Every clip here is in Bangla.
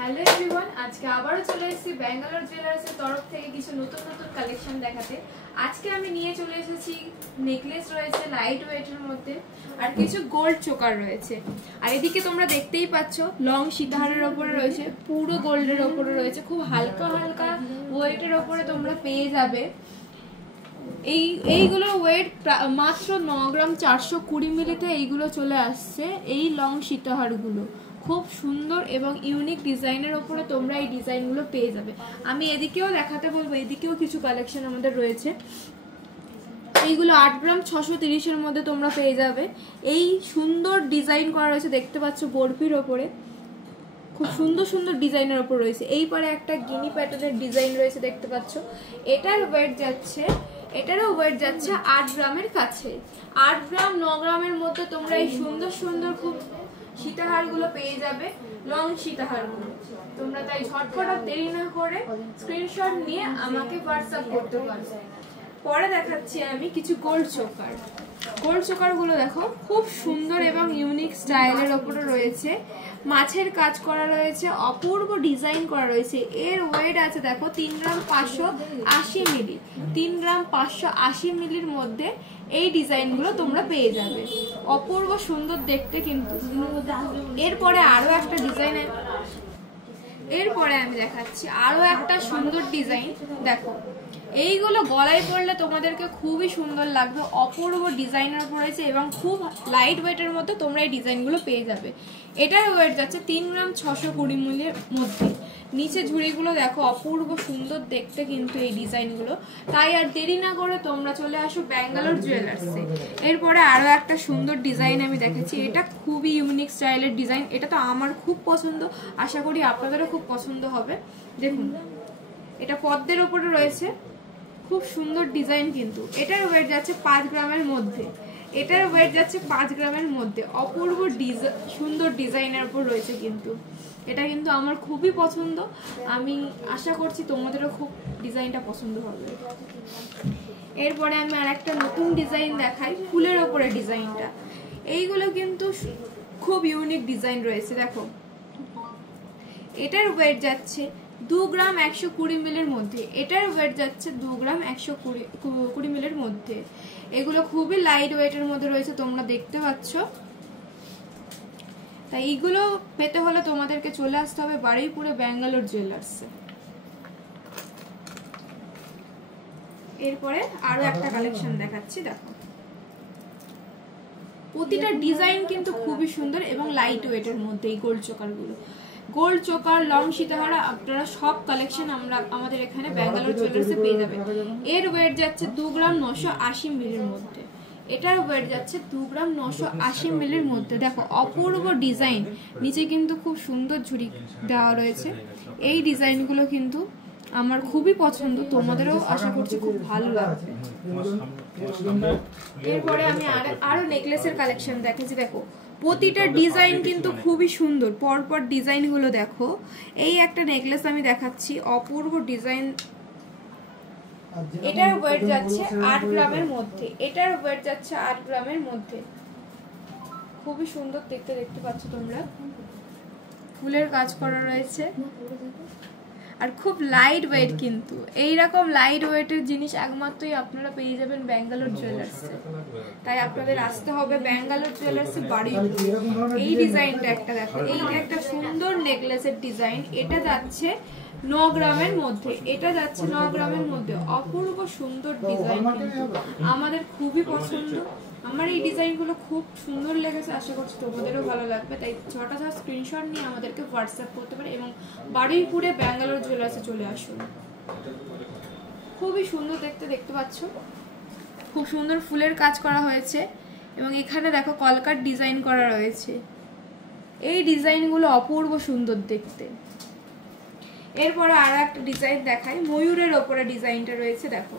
হ্যালো এভরিওয়ান, আজকে আবারও চলে এসেছি ব্যাঙ্গালোর জুয়েলার্সের তরফ থেকে কিছু নতুন নতুন কালেকশন দেখাতে। আজকে আমি নিয়ে চলে এসেছি নেকলেস রয়েছে লাইট ওয়েটের মধ্যে, আর কিছু গোল্ড চোকার রয়েছে। আর এদিকে তোমরা দেখতেই পাচ্ছ লং সীতাহারের ওপরে রয়েছে, পুরো গোল্ডের ওপরে রয়েছে, খুব হালকা হালকা ওয়েটের ওপরে তোমরা পেয়ে যাবে। এইগুলোর ওয়েট মাত্র 9 গ্রাম 420 মিলিতে এইগুলো চলে আসছে। এই লং সীতাহারগুলো খুব সুন্দর এবং ইউনিক ডিজাইনের ওপরে তোমরা এই ডিজাইনগুলো পেয়ে যাবে। আমি এদিকেও দেখাতে বলবো, এদিকেও কিছু কালেকশন আমাদের রয়েছে। এইগুলো 8 গ্রাম 630-এর মধ্যে তোমরা পেয়ে যাবে। এই সুন্দর ডিজাইন করা রয়েছে, দেখতে পাচ্ছ বরফির ওপরে খুব সুন্দর সুন্দর ডিজাইনের ওপর রয়েছে। এই পারে একটা গিনি প্যাটার্নের ডিজাইন রয়েছে, দেখতে পাচ্ছ। এটারও ওয়েট যাচ্ছে 8 গ্রামের কাছে। 8 গ্রাম 9 গ্রামের মধ্যে তোমরা এই সুন্দর সুন্দর খুব সীতাহারগুলো পেয়ে যাবে, লং সীতাহারগুলো। তোমরা তাই ঝটপট আর দেরি না করে স্ক্রিনশট নিয়ে আমাকে হোয়াটসঅ্যাপ করতে পারো। পরে দেখাচ্ছি আমি কিছু গোল্ড চোকার। গোল্ড চোকারগুলো দেখো খুব সুন্দর এবং ইউনিক স্টাইলের ওপরে রয়েছে, মাছের কাজ করা রয়েছে, অপূর্ব ডিজাইন করা রয়েছে। এর ওয়েট আছে দেখো 3 গ্রাম 580 মিলি। 3 গ্রাম 580 মিলির মধ্যে এই ডিজাইনগুলো তোমরা পেয়ে যাবে, অপূর্ব সুন্দর দেখতে কিন্তু। এরপরে আরো একটা ডিজাইন, এরপরে আমি দেখাচ্ছি আরো একটা সুন্দর ডিজাইন। দেখো এইগুলো গলায় পরলে তোমাদেরকে খুবই সুন্দর লাগবে, অপূর্ব ডিজাইনের উপর রয়েছে এবং খুব লাইট ওয়েটের মধ্যে তোমরা এই ডিজাইনগুলো পেয়ে যাবে। এটার ওয়েট যাচ্ছে 3 গ্রাম 620 মিলির মধ্যে। নিচে ঝুড়িগুলো দেখো অপূর্ব সুন্দর দেখতে কিন্তু এই ডিজাইনগুলো। তাই আর দেরি না করে তোমরা চলে আসো ব্যাঙ্গালোর জুয়েলার্সে। এরপরে আরো একটা সুন্দর ডিজাইন আমি দেখেছি, এটা খুবই ইউনিক স্টাইলের ডিজাইন। এটা তো আমার খুব পছন্দ, আশা করি আপনাদেরও খুব পছন্দ হবে। দেখুন এটা পদ্মের ওপরে রয়েছে, খুব সুন্দর ডিজাইন কিন্তু। এটার ওয়েট যাচ্ছে 5 গ্রামের মধ্যে। এটার ওয়েট যাচ্ছে 5 গ্রামের মধ্যে। অপূর্ব সুন্দর ডিজাইনের উপর রয়েছে কিন্তু। এটা কিন্তু আমার খুবই পছন্দ, আমি আশা করছি তোমাদেরও খুব ডিজাইনটা পছন্দ হবে। এরপরে আমি আর একটা নতুন ডিজাইন দেখাই, ফুলের ওপরে ডিজাইনটা। এইগুলো কিন্তু খুব ইউনিক ডিজাইন রয়েছে। দেখো এটার ওয়েট যাচ্ছে 2 গ্রাম 120 মিলির মধ্যে। এটার ওয়েট যাচ্ছে 2 গ্রাম 120 মিলির মধ্যে। এগুলো খুবই লাইট ওয়েটের মধ্যে রয়েছে, তোমরা দেখতে পাচ্ছ। তাই এইগুলো পেতে হলে তোমাদেরকে চলে আসতে হবে বারুইপুরে ব্যাঙ্গালোর জুয়েলার্সে। এরপরে আরো একটা কালেকশন দেখাচ্ছি। দেখো প্রতিটা ডিজাইন কিন্তু খুবই সুন্দর এবং লাইট ওয়েটের মধ্যে। এই গোল্ড চোকারগুলো, গোল্ড চোকার, লং সীতাহারা, আপনারা সব কালেকশন আমাদের এখানে ব্যাঙ্গালোর জুয়েলার্সে পেয়ে যাবেন। এর ওয়েট যাচ্ছে 2 গ্রাম 980 মিলির মধ্যে। এটার ওয়েট যাচ্ছে 2 গ্রাম 980 মিলির মধ্যে। দেখো অপূর্ব ডিজাইন, নিচে কিন্তু খুব সুন্দর ঝুড়ি দেওয়া রয়েছে। এই ডিজাইনগুলো কিন্তু আমার খুবই পছন্দ, তোমাদেরও আশা করছি খুব ভালো লাগবে। এরপরে আমি আরো নেকলেসের কালেকশন দেখেছি। দেখো প্রতিটা ডিজাইন কিন্তু খুবই সুন্দর, পরপর ডিজাইনগুলো দেখো। এই একটা নেকলেস আমি দেখাচ্ছি, অপূর্ব ডিজাইন। এটার ওয়েট যাচ্ছে 8 গ্রামের মধ্যে। এটার ওয়েট যাচ্ছে 8 গ্রামের মধ্যে। খুবই সুন্দর দেখতে, দেখতে পাচ্ছ তোমরা। ফুলের কাজ করা রয়েছে আর খুব লাইট ওয়েট কিন্তু। এইরকম লাইট ওয়েটের জিনিস একমাত্রই আপনারা পেয়ে যাবেন ব্যাঙ্গালোর জুয়েলার্সে। তাই আপনাদের আসতে হবে ব্যাঙ্গালোর জুয়েলার্সে বারুইপুর। এই ডিজাইনটা একটা দেখো, এইটা একটা সুন্দর নেকলেসের ডিজাইন। এটা যাচ্ছে 9 গ্রামের মধ্যে। এটা যাচ্ছে 9 গ্রামের মধ্যে। অপূর্ব সুন্দর ডিজাইন কিন্তু আমাদের খুবই পছন্দ। আমার এই ডিজাইনগুলো খুব সুন্দর লেগেছে, আশা করছি তোমাদেরও ভালো লাগবে। তাই ছটা স্ক্রিনশট নিয়ে আমাদেরকে হোয়াটসঅ্যাপ করতে পারে এবং বারুইপুরে ব্যাঙ্গালোর জুয়েলার্সে চলে আসুন। খুবই সুন্দর দেখতে, দেখতে পাচ্ছ। খুব সুন্দর ফুলের কাজ করা হয়েছে এবং এখানে দেখো কলকার ডিজাইন করা রয়েছে। এই ডিজাইনগুলো অপূর্ব সুন্দর দেখতে। এরপরে আরো একটা ডিজাইন দেখাই, ময়ূরের ওপরে ডিজাইনটা রয়েছে। দেখো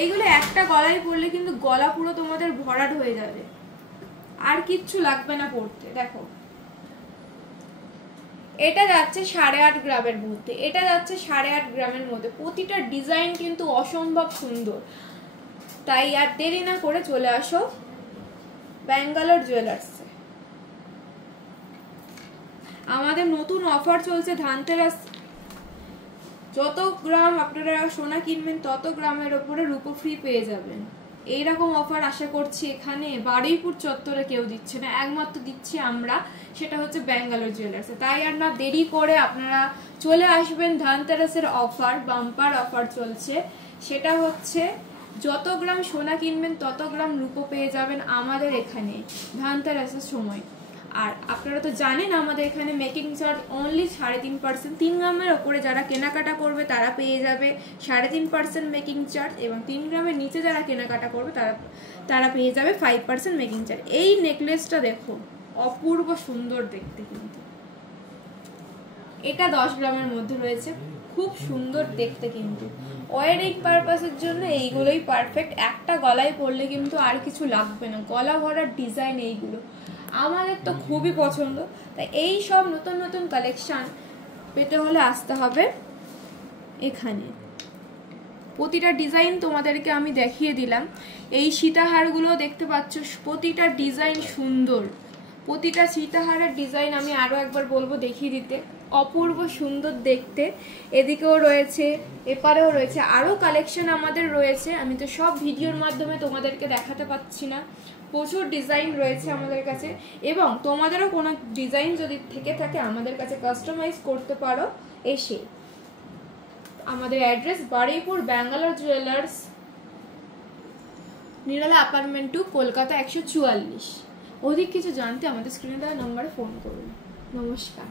এইগুলো একটা গলায় পরলে কিন্তু গলা পুরো তোমাদের ভরাট হয়ে যাবে, আর কিচ্ছু লাগবে না পরতে। দেখো এটা যাচ্ছে 8.5 গ্রামের মধ্যে। এটা যাচ্ছে 8.5 গ্রামের মধ্যে। প্রতিটা ডিজাইন কিন্তু অসম্ভব সুন্দর। তাই আর দেরি না করে চলে আসো ব্যাঙ্গালোর জুয়েলার্সে। আমাদের নতুন অফার চলছে ধানতেরাস, যত গ্রাম আপনারা সোনা কিনবেন তত গ্রামের ওপরে রূপো ফ্রি পেয়ে যাবেন। এইরকম অফার আশা করছি এখানে বারুইপুর চত্বরে কেউ দিচ্ছে না, একমাত্র দিচ্ছি আমরা, সেটা হচ্ছে ব্যাঙ্গালোর জুয়েলার্সে। তাই আর না দেরি করে আপনারা চলে আসবেন। ধানতেরাসের অফার, বাম্পার অফার চলছে, সেটা হচ্ছে যত গ্রাম সোনা কিনবেন তত গ্রাম রূপো পেয়ে যাবেন আমাদের এখানে ধানতেরাসের সময়। আর আপনারা তো জানেন আমাদের এখানে মেকিং চার্জ অনলি 3.5%। 3 গ্রামের ওপরে যারা কেনাকাটা করবে তারা পেয়ে যাবে 3.5% মেকিং চার্জ, এবং 3 গ্রামের নিচে যারা কেনাকাটা করবে তারা পেয়ে যাবে 5% মেকিং চার্জ। এই নেকলেসটা দেখো, অপূর্ব সুন্দর দেখতে, কিন্তু এটা 10 গ্রামের মধ্যে রয়েছে, খুব সুন্দর দেখতে। কিন্তু ওয়ারিং পারপাসের জন্য এইগুলোই পারফেক্ট। একটা গলায় পরলে কিন্তু আর কিছু লাগবে না, গলা ভরার ডিজাইন এইগুলো আমাদের তো খুবই পছন্দ। তাই এই সব নতুন নতুন কালেকশন পেতে হলে আসতে হবে এখানে। প্রতিটা ডিজাইন তোমাদেরকে আমি দেখিয়ে দিলাম। এই সীতাহারগুলো দেখতে পাচ্ছ, প্রতিটা ডিজাইন সুন্দর, প্রতিটা সীতাহারের ডিজাইন আমি আরো একবার বলবো দেখিয়ে দিতে, অপূর্ব সুন্দর দেখতে। এদিকেও রয়েছে, এপারেও রয়েছে, আরো কালেকশন আমাদের রয়েছে, আমি তো সব ভিডিওর মাধ্যমে তোমাদেরকে দেখাতে পাচ্ছি না। প্রচুর ডিজাইন রয়েছে আমাদের কাছে, এবং তোমাদেরও কোনো ডিজাইন যদি থেকে থাকে আমাদের কাছে কাস্টমাইজ করতে পারো এসে। আমাদের address Baruipur Bangalore jewellers, Nirala apartment 2, Kolkata 144। অধিক কিছু জানতে আমাদের স্ক্রিনে দেওয়া নম্বরে ফোন করুন। নমস্কার।